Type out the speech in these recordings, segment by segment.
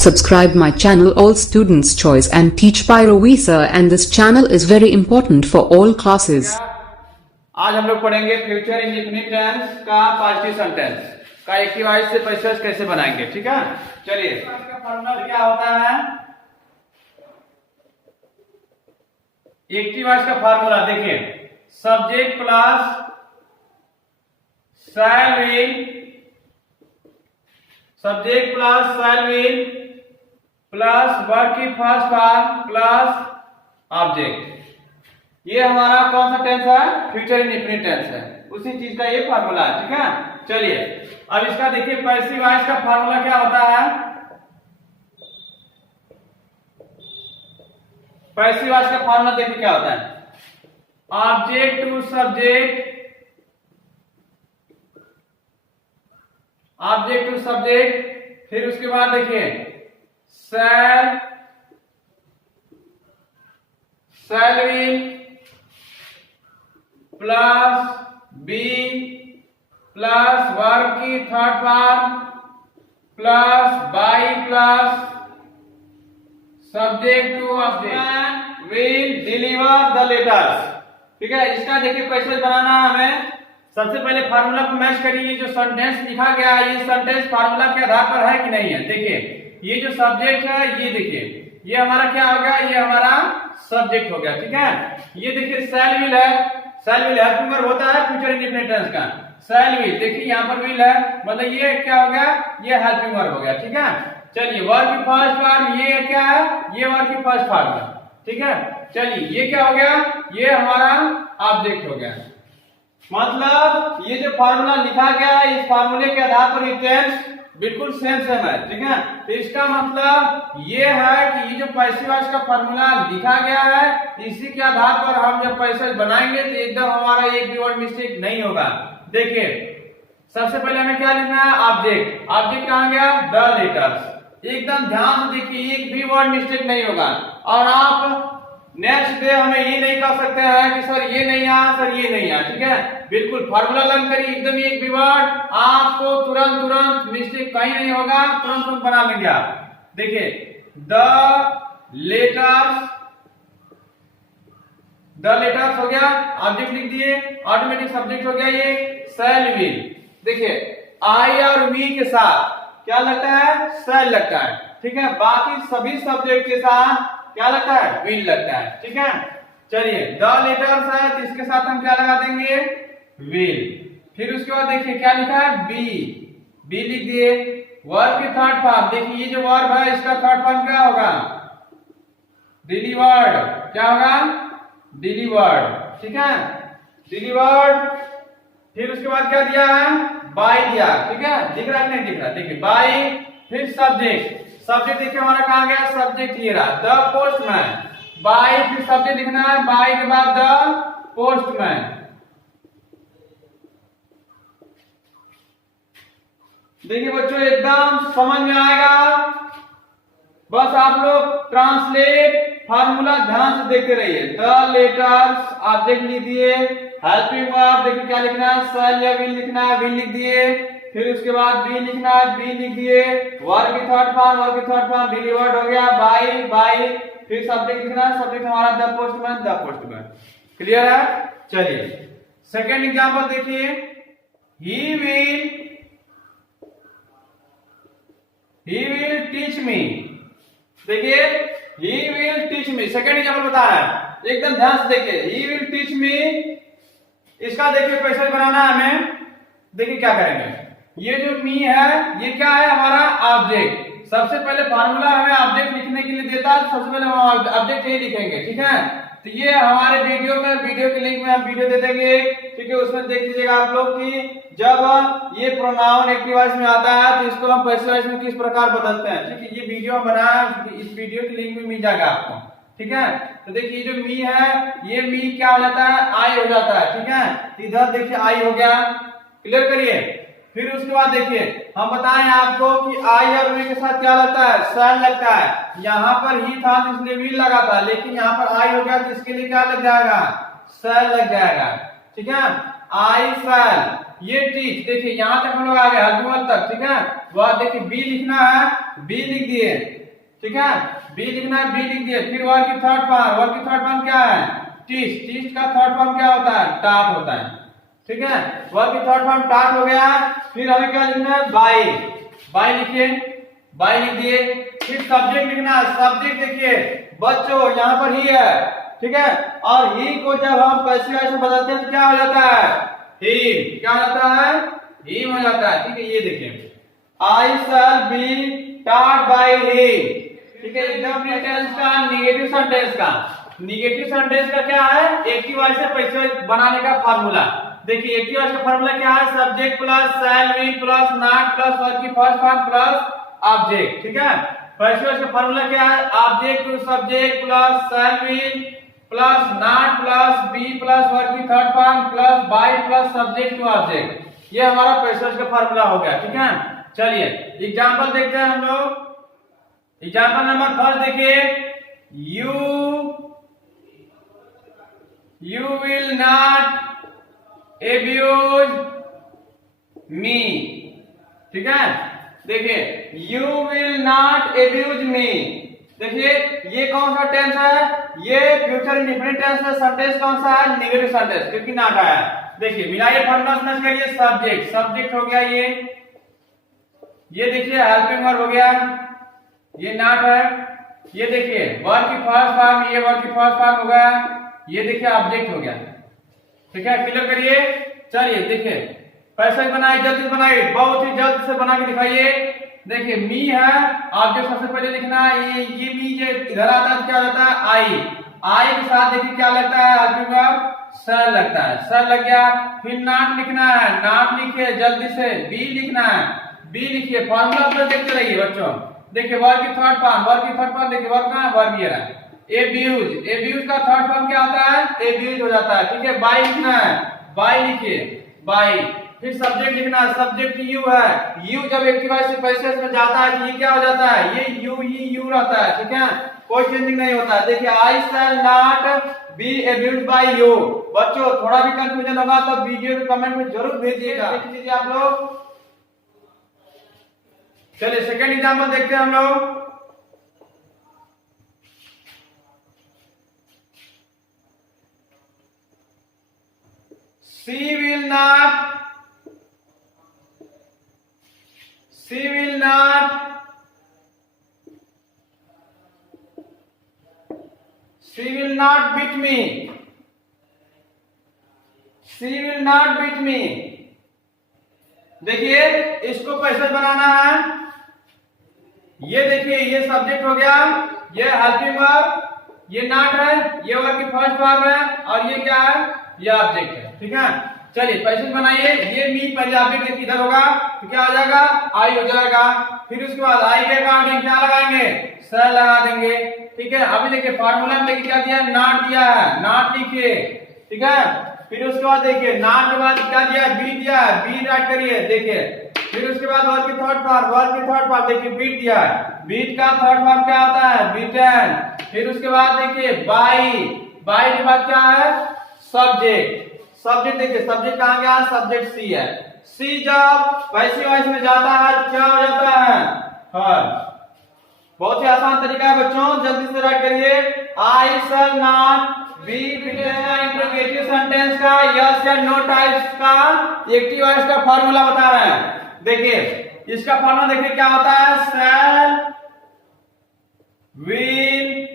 Subscribe my channel All Students Choice and Teach Pyro Visa, and this channel is very important for all classes. आज हम लोग पढ़ेंगे future indefinite tense का पास्टिव sentence का एक्टिवाइज से passage कैसे बनाएंगे। ठीक है, चलिए इसका फॉर्मूला क्या होता है। एक्टिवाइज का फॉर्मूला देखिए, subject plus shall will, subject plus shall will plus verb की फर्स्ट फॉर्म प्लस ऑब्जेक्ट। ये हमारा कौन सा टेंस है? फ्यूचर इंडेफिनिट टेंस है। उसी चीज का ये फार्मूला है। ठीक है, चलिए अब इसका देखिए पैसिव वॉइस का फार्मूला क्या होता है। पैसिव वॉइस का फार्मूला देखिए क्या होता है, object to subject, object to subject, फिर उसके बाद देखिए shall will plus be plus verb की third form plus by plus subject to object will deliver the letters. ठीक है, इसका देखिए पैसेज बनाना है हमें। सबसे पहले फार्मूला को मैच करिए। जो सेंटेंस लिखा गया है ये सेंटेंस फार्मूला के आधार पर है कि नहीं है। देखिए ये जो सब्जेक्ट है, ये देखिए ये हमारा क्या हो गया, ये हमारा सब्जेक्ट हो गया। ठीक है, ये देखिए शैल विल है, शैल विल हेल्पिंग वर्ब होता है फ्यूचर इंडेफिनिट टेंस का। शैल विल देखिए यहाँ पर विल है, मतलब ये क्या हो गया, ये हेल्पिंग वर्ब हो गया। ठीक है, चलिए वर्ब की फर्स्ट फॉर्म ये क्या है, ये वर्ब की फर्स्ट फॉर्म है। ठीक है, चलिए ये क्या हो गया, ये हमारा ऑब्जेक्ट हो गया। मतलब ये जो फार्मूला लिखा गया है इस फार्मूले के आधार पर ये टेंस बिल्कुल सेम सेम है। ठीक है, तो इसका मतलब ये है कि ये जो पैसिव वॉइस का फार्मूला लिखा गया है इसी के आधार पर हम जब पैसेज बनाएंगे तो एकदम हमारा एक भी वर्ड मिस्टेक नहीं होगा। देखिए सबसे पहले हमें क्या लिखना है, ऑब्जेक्ट, ऑब्जेक्ट कहां गया, द लेटर्स। एकदम ध्यान से देखिए एक भी वर्ड मिस्टेक नहीं होगा। और आप नेक्स्ट डे हमें ये नहीं कह सकते हैं कि सर ये नहीं आया, सर ये नहीं आया। ठीक है, बिल्कुल फार्मूला लर्न करिए, एकदम एक भी वर्ड आपको तुरंत तुरंत मिस्टेक कहीं नहीं होगा, तुरंत तुरंत बना लेंगे आप। देखिए द लेटर्स, द लेटर्स हो गया, ऑब्जेक्ट लिख दिए, ऑटोमेटिक सब्जेक्ट हो गया ये शैल विल। देखिए आई और वी के साथ क्या लगता है, शैल लगता है। ठीक है, बाकी सभी सब्जेक्ट के साथ क्या लगता है, विल लगता है। ठीक है, चलिए द लेटर्स है तो इसके साथ हम क्या लगा देंगे, विल। फिर उसके बाद देखिए क्या लिखा है, बी, बी लिख दिए। वर्ब की थर्ड फॉर्म देखिए, ये जो वर्ब है इसका थर्ड फॉर्म क्या होगा, डिलीवर्ड। क्या होगा, डिलीवर्ड। ठीक है, डिलीवर्ड। फिर उसके बाद क्या दिया है, बाय दिया। ठीक है, दिख रहा है नहीं दिख रहा, देखिए बाय। फिर सब्जेक्ट, सब्जेक्ट देखिए हमारा कहां गया, सब्जेक्ट ये रहा, द पोस्टमैन। बाय फिर सब्जेक्ट लिखना है, बाय के बाद द पोस्टमैन। देखिए बच्चों एकदम समझ में आएगा, बस आप लोग ट्रांसलेट फार्मूला ध्यान से देखते रहिए। द लेटर्स, ऑब्जेक्ट लिख दिए, हेल्पिंग वर्ब देखिए क्या लिखना है, शैल या विल लिखना है, विल लिख दिए। फिर उसके बाद बी लिखना है, बी लिख दिए। वर्ब की थर्ड फॉर्म, वर्ब की थर्ड फॉर्म डिलीवर्ड हो गया, बाय, बाय। फिर सब्जेक्ट लिखना है, सब्जेक्ट हमारा the postman, the postman. Clear है, चलिए सेकंड एग्जांपल देखिए, ही विल टीच मी। देखिए he will teach me, second example बता रहा है, एकदम ध्यान से देखिए। ही विल टीच मी, इसका देखिए पैसेज बनाना है हमें। देखिए क्या करेंगे, ये जो मी है ये क्या है, हमारा ऑब्जेक्ट। सबसे पहले फार्मूला हमें ऑब्जेक्ट लिखने के लिए देता है, सबसे पहले हम ऑब्जेक्ट ही लिखेंगे। ठीक है, तो ये हमारे वीडियो में, वीडियो के लिंक में हम वीडियो दे देंगे। ठीक है, उसमें देख लीजिएगा आप लोग कि जब ये प्रोनाउन एक्टिव वॉइस में आता है तो इसको हम पैसिव वॉइस में किस प्रकार बदलते हैं। ठीक है, ये वीडियो हम बनाया, इस वीडियो के लिंक में मिल जाएगा आपको। ठीक है, तो देखिए जो मी है ये मी क्या हो जाता है, आई हो जाता है। ठीक है, इधर देखिए आई हो गया। क्लियर करिए। फिर उसके बाद देखिए हम बताएं आपको कि आई और वी के साथ क्या लगता है, शैल लगता है। यहाँ पर ही था तो इसलिए विल लगा था, लेकिन यहाँ पर आई हो गया तो इसके लिए क्या लग जाएगा, शैल लग जाएगा। ठीक है, आई शैल, ये टीच, देखिए यहाँ तक हम लोग आ गए हल्की तक, ठीक है। वह देखिए बी लिखना है, बी लिख दिए, ठीक है, बी लिखना है, बी लिख दिए। फिर वर्ब की थर्ड फॉर्म, वर्ब की थर्ड फॉर्म क्या है, टीच, टीच का थर्ड फॉर्म क्या होता है, टाट होता है, ठीक है। वर्ब की थर्ड फॉर्म टाट हो गया। फिर हमें क्या लिखना है, बाई, बाई लिखिए, बाई लिख दिए। फिर सब्जेक्ट लिखना है, सब्जेक्ट देखिए बच्चों यहाँ पर ही है, ठीक है। और ही को जब हम पैसिव वॉइस में बदलते हैं तो क्या हो जाता है, हिम, क्या हो जाता है, हिम हो जाता है, ठीक है। ये देखिए I shall be taught by him, ठीक है। एकदम टेंस का नेगेटिव सेंटेंस का, नेगेटिव सेंटेंस का क्या है, एक्टिव वॉइस से पैसिव बनाने का फार्मूला। देखिए एक्टिव वॉइस का फार्मूला क्या है, subject plus shall be plus not plus verb की फर्स्ट फॉर्म प्लस ऑब्जेक्ट, ठीक है। पैसिव वॉइस का फार्मूला क्या है, object to subject plus shall be plus not plus be plus verb की third form plus by plus subject to object. ये हमारा passive voice का फार्मूला हो गया, ठीक है। चलिए एग्जांपल देखते हैं हम लोग। एग्जांपल नंबर फर्स्ट देखिए, यू विल नॉट एब्यूज मी, ठीक है। देखिए यू विल नॉट एब्यूज मी, देखिए ये कौन सा टेंस है, ये फ्यूचर इंडेफिनिट टेंस है। सेंटेंस कौन सा है, नेगेटिव सेंटेंस, क्योंकि नॉट आया। देखिए मिलाइए फार्मूला समझ करिए, सब्जेक्ट, सब्जेक्ट हो गया ये देखिए हेल्पिंग वर्ब हो गया, ये नॉट है। ये देखिए वर्ब की फर्स्ट फॉर्म, ये वर्ब की फर्स्ट फॉर्म हो गया, ये देखिए ऑब्जेक्ट हो गया, ठीक है। क्लियर करिए। चलिए देखिए पैसे बनाइए, जल्दी से बनाइए, बहुत ही जल्द से बना के दिखाइए। देखिए मी है, ऑब्जेक्ट सबसे पहले लिखना है, ये मी जो इधर आता है क्या होता है, आई, आई के साथ देखिए क्या लगता है, हेल्पिंग वर्ब सर लगता है, सर लग गया। फिर नॉट लिखना है, नॉट लिखिए जल्दी से। बी लिखना है, बी लिखिए, फार्मूला पर देखते रहिए बच्चों। देखिए वर्ब की थर्ड फॉर्म, वर्ब की थर्ड फॉर्म देखिए, वर्ब कहां है, वर्ब ये रहा। एब्यूज, एब्यूज का थर्ड फॉर्म क्या होता है, एब्यूज हो जाता है, ठीक है। बाय लिखना है, बाय लिखिए, बाय। फिर सब्जेक्ट लिखना है, सब्जेक्ट यू है, यू जब एक्टिव वॉइस से पैसिव में जाता है तो ये क्या हो जाता है, ये यू ही यू रहता है, ठीक है, कोई चेंजिंग नहीं होता है। देखिए I shall not be abused by you. बच्चों थोड़ा भी कंफ्यूजन होगा तो वीडियो के कमेंट में जरूर भेजिएगा, देख लीजिए आप लोग। चलिए सेकंड एग्जांपल देखते हैं हम लोग। She will not beat me. She will not beat me. देखिए इसको पैसे बनाना है, ये देखिए ये सब्जेक्ट हो गया, ये हेल्पिंग वर्ब, ये नॉट है, ये वर्ब की फर्स्ट फॉर्म है, और ये क्या है, ये ऑब्जेक्ट है, ठीक है। चलिए पैसे बनाइए। ये मी पहले ऑब्जेक्ट इधर होगा तो क्या हो जाएगा, आई हो जाएगा। फिर उसके बाद आई के अकॉर्डिंग क्या लगाएंगे, सर लगा देंगे, ठीक है। अभी देखिए फार्मूला में देखिए क्या दिया है, नॉट दिया है, नॉट लिखिए, ठीक है। फिर उसके बाद देखिए नॉट के बाद क्या दिया है, बी दिया है, बी राइट करिए, देखिए। फिर उसके बाद वर्ब की थर्ड फॉर्म, वर्ब की थर्ड फॉर्म देखिए बीट दिया है, बीट का थर्ड फॉर्म क्या होता है, बीटन। फिर उसके बाद देखिए बाई, बाई के बाद क्या है, सब्जेक्ट, सब्जेक्ट देखिए सब्जेक्ट कहां गया, सब्जेक्ट सी है। सी जब पैसिव वॉइस में जाता है तो क्या हो जाता है, हर। बहुत ही आसान तरीका है बच्चों, जल्दी से राइट करिए। I shall not be interrogative sentence का यस या नो टाइप्स का एक्टिव वॉइस का फार्मूला बता रहे हैं। देखिए इसका फार्मूला देखिए क्या होता है, shall will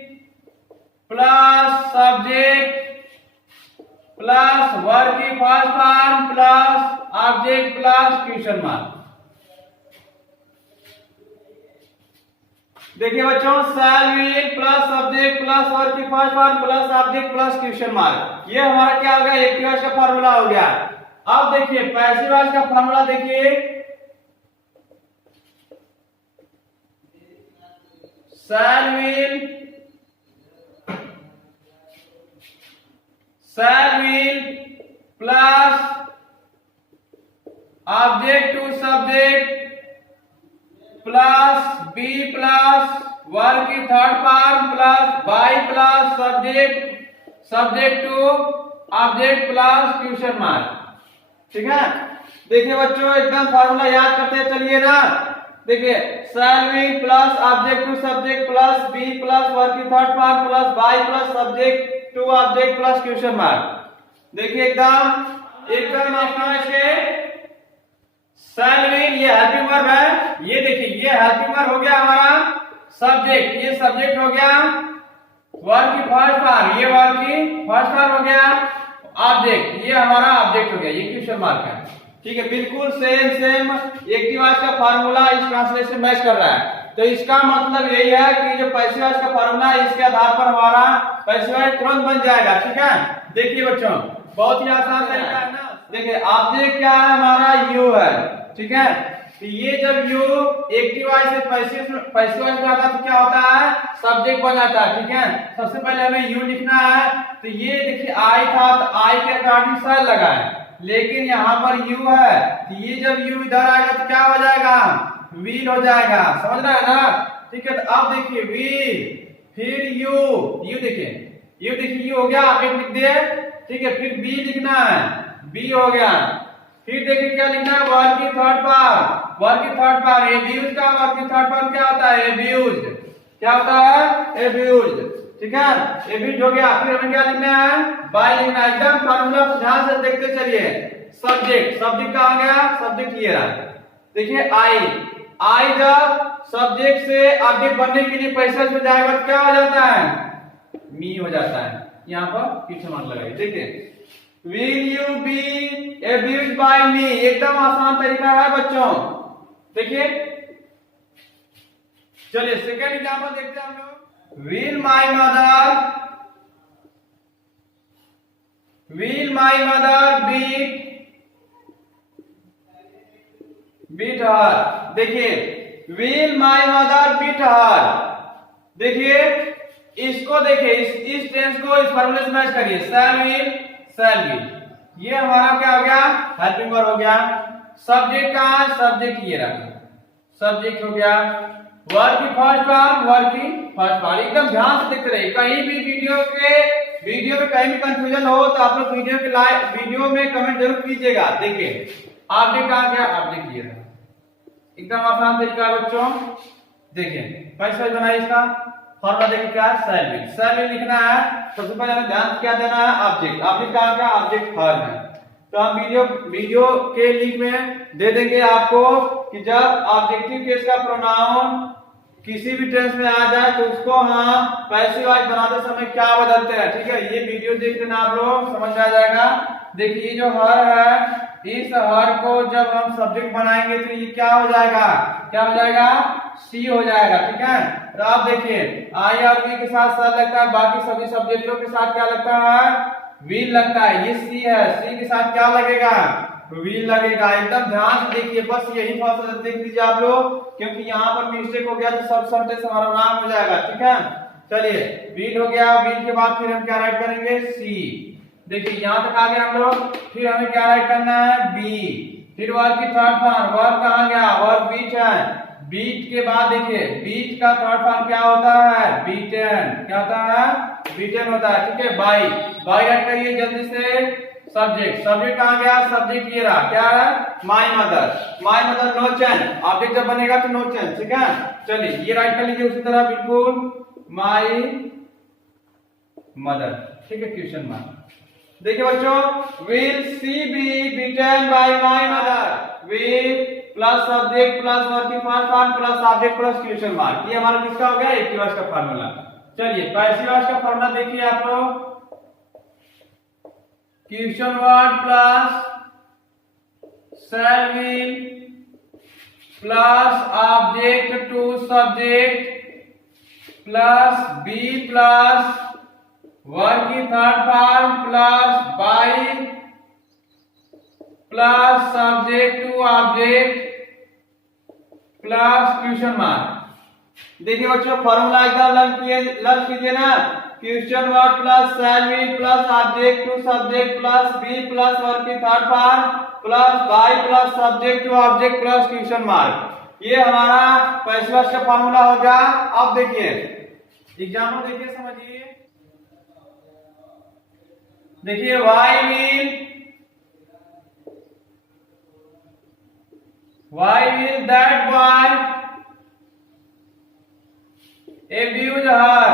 plus subject plus verb की first form plus object plus question mark. देखिए बच्चों shall will plus subject plus verb की first form plus object plus question mark, ये हमारा क्या हो गया, एक्टिव वॉइस का फार्मूला हो गया। अब देखिए पैसिव वॉइस का फार्मूला देखिए, shall will plus object to subject plus be plus verb की third form plus by plus subject to object plus question mark. ठीक है। देखिए बच्चों एकदम फार्मूला याद करते चलिए ना। देखिए shall will plus object to subject plus be plus verb की third form plus by plus subject to object plus question mark. देखिए एकदम आसान से शैल विल ये हेल्पिंग वर्ब है, ये देखिए ये हेल्पिंग वर्ब हो गया हमारा सब्जेक्ट, ये सब्जेक्ट हो गया वर्ब की फर्स्ट फॉर्म, ये वर्ब की फर्स्ट फॉर्म हो गया ऑब्जेक्ट, ये हमारा ऑब्जेक्ट हो गया, ये क्वेश्चन मार्क है। ठीक है बिल्कुल सेम एक्टिव वॉइस का फार्मूला इस ट्रांसलेशन मैच कर रहा है। तो इसका मतलब यही है कि जो पैसिव वॉइस का फार्मूला है इसके आधार पर हमारा पैसिव वॉइस तुरंत बन जाएगा। ठीक है देखिए बच्चों बहुत ही आसान तरीका है ना। देखिए ऑब्जेक्ट क्या है हमारा यू है। ठीक है तो ये जब यू एक्टिव वॉइस से पैसिव वॉइस में आता है तो क्या होता है सब्जेक्ट बन जाता है। ठीक है सबसे पहले हमें यू लिखना है, तो ये देखिए आई था तो आई के अकॉर्डिंग शैल लगा है, लेकिन यहाँ पर यू है तो ये जब यू इधर आएगा तो क्या हो जाएगा विल हो जाएगा, समझ रहा है ना। ठीक है तो अब देखिए विल फिर यू देखिए यू हो गया आप लिख दिए। ठीक है फिर बी लिखना है, बी हो गया, फिर देखिए क्या लिखना है वर्ब की थर्ड पार्ट एब्यूज का वर्ब की थर्ड पार्ट क्या होता है एब्यूज, क्या होता है एब्यूज। ठीक है एब्यूज हो गया, फिर हमें क्या लिखना है बाय लिखना है। एकदम फार्मूला ध्यान से देखते चलिए। सब्जेक्ट कहां गया सब्जेक्ट ये रहा। देखिए आई जब सब्जेक्ट से ऑब्जेक्ट बनने के लिए पैसेज में जाएगा तो क्या हो जाता है मी हो जाता है, यहाँ पर क्वेश्चन मार्क लगाइए। देखिए Will you be abused by me, एकदम आसान तरीका है बच्चों। देखिए चलिए सेकेंड एग्जांपल देखते हैं हम लोग। Will my mother beat her। देखिए will my mother beat her, देखिए इसको देखिए इस टेंस को इस फॉर्मूले से मैच करिए। शैल विल ये हमारा क्या हो गया हेल्पिंग वर्ब हो गया। सब्जेक्ट कहां है सब्जेक्ट ये रहा, सब्जेक्ट हो गया वर्ब की फर्स्ट फॉर्म एकदम ध्यान से देखते रहिए। कहीं भी वीडियो में कहीं भी कंफ्यूजन हो तो आप लोग वीडियो में कमेंट जरूर कीजिएगा। देखिए ऑब्जेक्ट कहां गया ऑब्जेक्ट ये रहा, एकदम आसान तरीका है बच्चों। देखिए कैसे बनाइए इसका फॉर्मूला देखिए क्या शैल विल लिखना है। सबसे पहले हमें ध्यान क्या देना है ऑब्जेक्ट कहां गया ऑब्जेक्ट हर है। तो हम वीडियो के लिंक में दे देंगे आपको कि जब ऑब्जेक्टिव केस का प्रोनाउन किसी भी टेंस में आ जाए तो उसको हम पैसिव वॉइस बनाते समय क्या बदलते हैं। ठीक है ये वीडियो देख लेना आप लोग समझ में आ जाएगा। देखिए जो हर है इस हर को जब हम सब्जेक्ट बनाएंगे तो ये क्या हो जाएगा सी हो जाएगा। ठीक है तो आप देखिए आई और वी के साथ सर लगता है, बाकी सभी सब्जेक्टों के साथ क्या लगता है विल लगता है। ये सी है, सी के साथ क्या लगेगा विल लगेगा। एकदम ध्यान से देखिए बस यही फॉर्मूला देख लीजिए आप लोग, क्योंकि यहाँ पर मिस्टेक हो गया तो सब सेंटेंस हमारा नाम हो जाएगा। ठीक है चलिए विल हो गया, विल के बाद फिर हम क्या राइट करेंगे सी। देखिए यहाँ तक आ गया हम लोग, फिर हमें क्या राइट करना है बी, फिर वर्ब की थर्ड फॉर्म वर्ब कहां गया वर्ब बीट है। बीट के बाद देखिए बीट का थर्ड फॉर्म क्या होता है बीटन, क्या होता है बीटन होता है। ठीक है बाय राइट करिए जल्दी से। सब्जेक्ट कहां गया सब्जेक्ट ये रहा, क्या है my mother no change, object जब बनेगा तो नो चेंज। ठीक है चलिए ये राइट कर लीजिए उसी तरह बिल्कुल माय मदर। ठीक है क्वेश्चन मार्क। देखिए बच्चों will she be beaten by my mother, will plus subject plus verb की first form plus object plus question mark, ये हमारा किसका हो गया एक्टिव वॉइस का फार्मूला। चलिए पैसिव वॉइस का फार्मूला देखिए आप लोग, question word plus shall will plus object to subject plus be plus verb की third form plus by plus subject to object plus question mark. देखिए बच्चों फॉर्मूला एकदम लर्न कीजिए ना। Question word plus shall will plus object to subject plus be plus verb की third form plus by plus subject to object plus question mark, ये हमारा passive voice का formula हो गया। अब देखिए एग्जाम्पल देखिए समझिए। देखिए why will Why will that boy abuse her?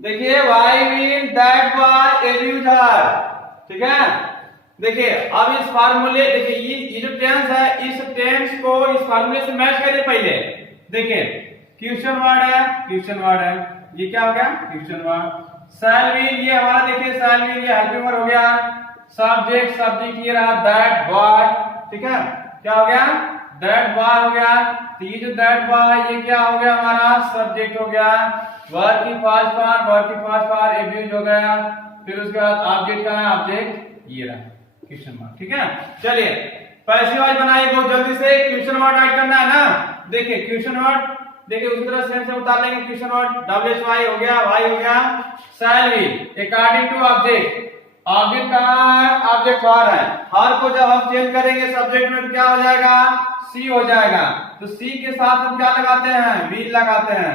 देखिए why will that boy abuse her, ठीक है। देखिए अब इस फार्मूले, देखिए ये जो टेंस है, इस टेंस को इस फार्मूले से मैच करिए पहले। देखिए क्वेश्चन वर्ड है, ये क्या हो गया क्वेश्चन वर्ड। शैल विल, ये हमारा देखिए शैल विल, ये हेल्पिंग वर्ब हो गया। सब्जेक्ट ये रहा दैट बॉय, ठीक है, क्या हो गया दैट बॉय हो गया। तो ये जो दैट बॉय ये क्या हो गया हमारा सब्जेक्ट हो गया। वर्ब की फर्स्ट फॉर्म एब्यूज हो गया। फिर उसके बाद ऑब्जेक्ट का है, ऑब्जेक्ट ये रहा क्वेश्चन मार्क, ठीक है। चलिए पैसिव वॉइस बनाइए बहुत जल्दी से। क्वेश्चन वर्ड राइट करना है ना। देखिए क्वेश्चन वर्ड, देखिए उसी तरह सेम से उतार लेंगे। क्वेश्चन वर्ड WHY हो गया, वाई हो गया। Shall will according to object, object कहां है, ऑब्जेक्ट हर है। हर को जब हम चेंज करेंगे सब्जेक्ट में तो क्या हो जाएगा सी हो जाएगा। तो सी के साथ हम क्या लगाते हैं विल लगाते हैं,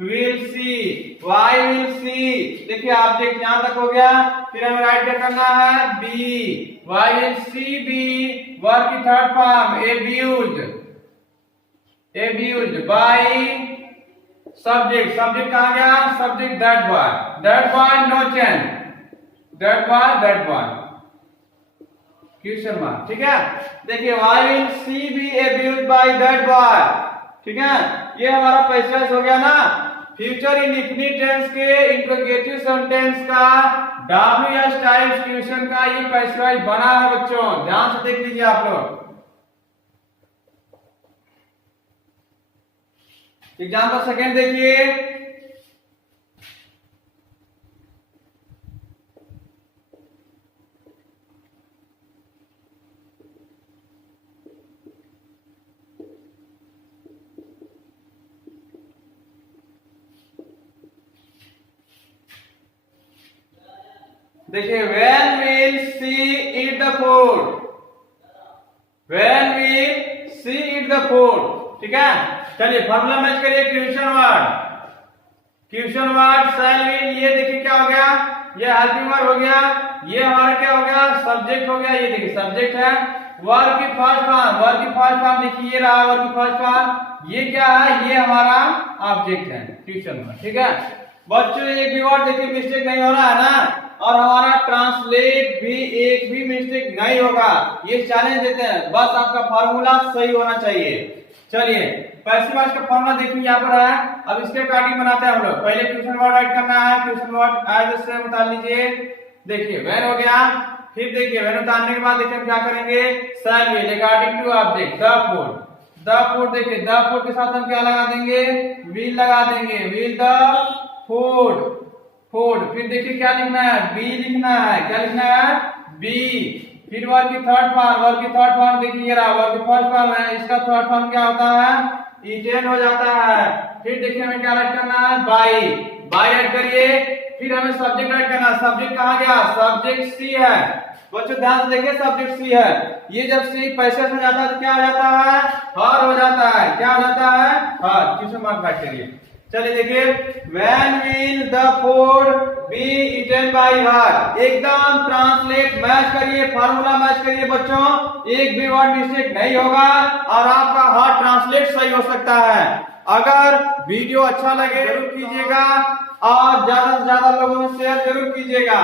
will see, why will see. देखिए ऑब्जेक्ट यहां तक हो गया। फिर हमें राइट क्या करना है be, why will C be. Verb की third form abused by subject कहां गया subject that boy no change, that boy question mark, ठीक है। देखिए why will C be abused by that boy, ठीक है। ये हमारा पैसिव हो गया ना। फ्यूचर इंडेफिनिट टेंस के इंट्रोगेटिव सेंटेंस का WH टाइप क्वेश्चन का ये पैसिव बना है बच्चों, ध्यान से देख लीजिए आप लोग। एग्जाम्पल सेकेंड देखिए। देखिए when will she eat the food, when will she eat the food, ठीक है। चलिए फॉर्मूला मैच करिए। क्वेश्चन वर्ड शैल विल, ये देखिए क्या हो गया ये हेल्पिंग वर्ब हो गया। ये हमारा क्या हो गया सब्जेक्ट हो गया। ये देखिए सब्जेक्ट है। वर्ब की फर्स्ट फॉर्म देखिए ये रहा वर्ब की फर्स्ट फॉर्म। ये क्या है ये हमारा ऑब्जेक्ट है क्वेश्चन वर्ड, ठीक है। बच्चों एक भी वर्ड देखिए मिस्टेक नहीं हो रहा है ना। और हमारा ट्रांसलेट भी एक भी मिस्टेक नहीं होगा, ये चैलेंज देते हैं। बस आपका फार्मूला सही होना चाहिए। चलिए पैसिव वॉइस का फार्मूला देखिए यहाँ पर है। अब इसके अकॉर्डिंग बनाते हैं हम लोग। पहले क्वेश्चन वर्ड राइट करना है। क्वेश्चन वर्ड एज सेम उतार लीजिए। देखिए व्हेन हो गया। फिर देखिए व्हेन उतारने के बाद देखिए हम क्या करेंगे shall will according to object the food. देखिए द फूड के साथ हम क्या लगा देंगे विल लगा देंगे, विल द फूड। फिर देखिए क्या लिखना है बी लिखना है, क्या लिखना है बी। फिर वर्ब की थर्ड फॉर्म देखिए ये रहा वर्ब की फर्स्ट फॉर्म है। इसका थर्ड फॉर्म क्या होता है ईटेन हो जाता है। फिर देखिए हमें क्या राइट करना है बाई राइट करिए। फिर हमें सब्जेक्ट राइट करना है। सब्जेक्ट कहां गया सब्जेक्ट सी है। बच्चों ध्यान से देखिए सब्जेक्ट सी है। ये जब सी पैसे में जाता है तो क्या हो जाता है हर हो जाता है। क्या हो जाता है हर। क्वेश्चन मार्क राइट करिए। चलिए देखिए when will the food be eaten by her, एकदम ट्रांसलेट मैच करिए, फार्मूला मैच करिए बच्चों। एक भी वर्ड मिस्टेक नहीं होगा और आपका हर ट्रांसलेट सही हो सकता है। अगर वीडियो अच्छा लगे जरूर कीजिएगा और ज्यादा से ज्यादा लोगों में शेयर जरूर कीजिएगा।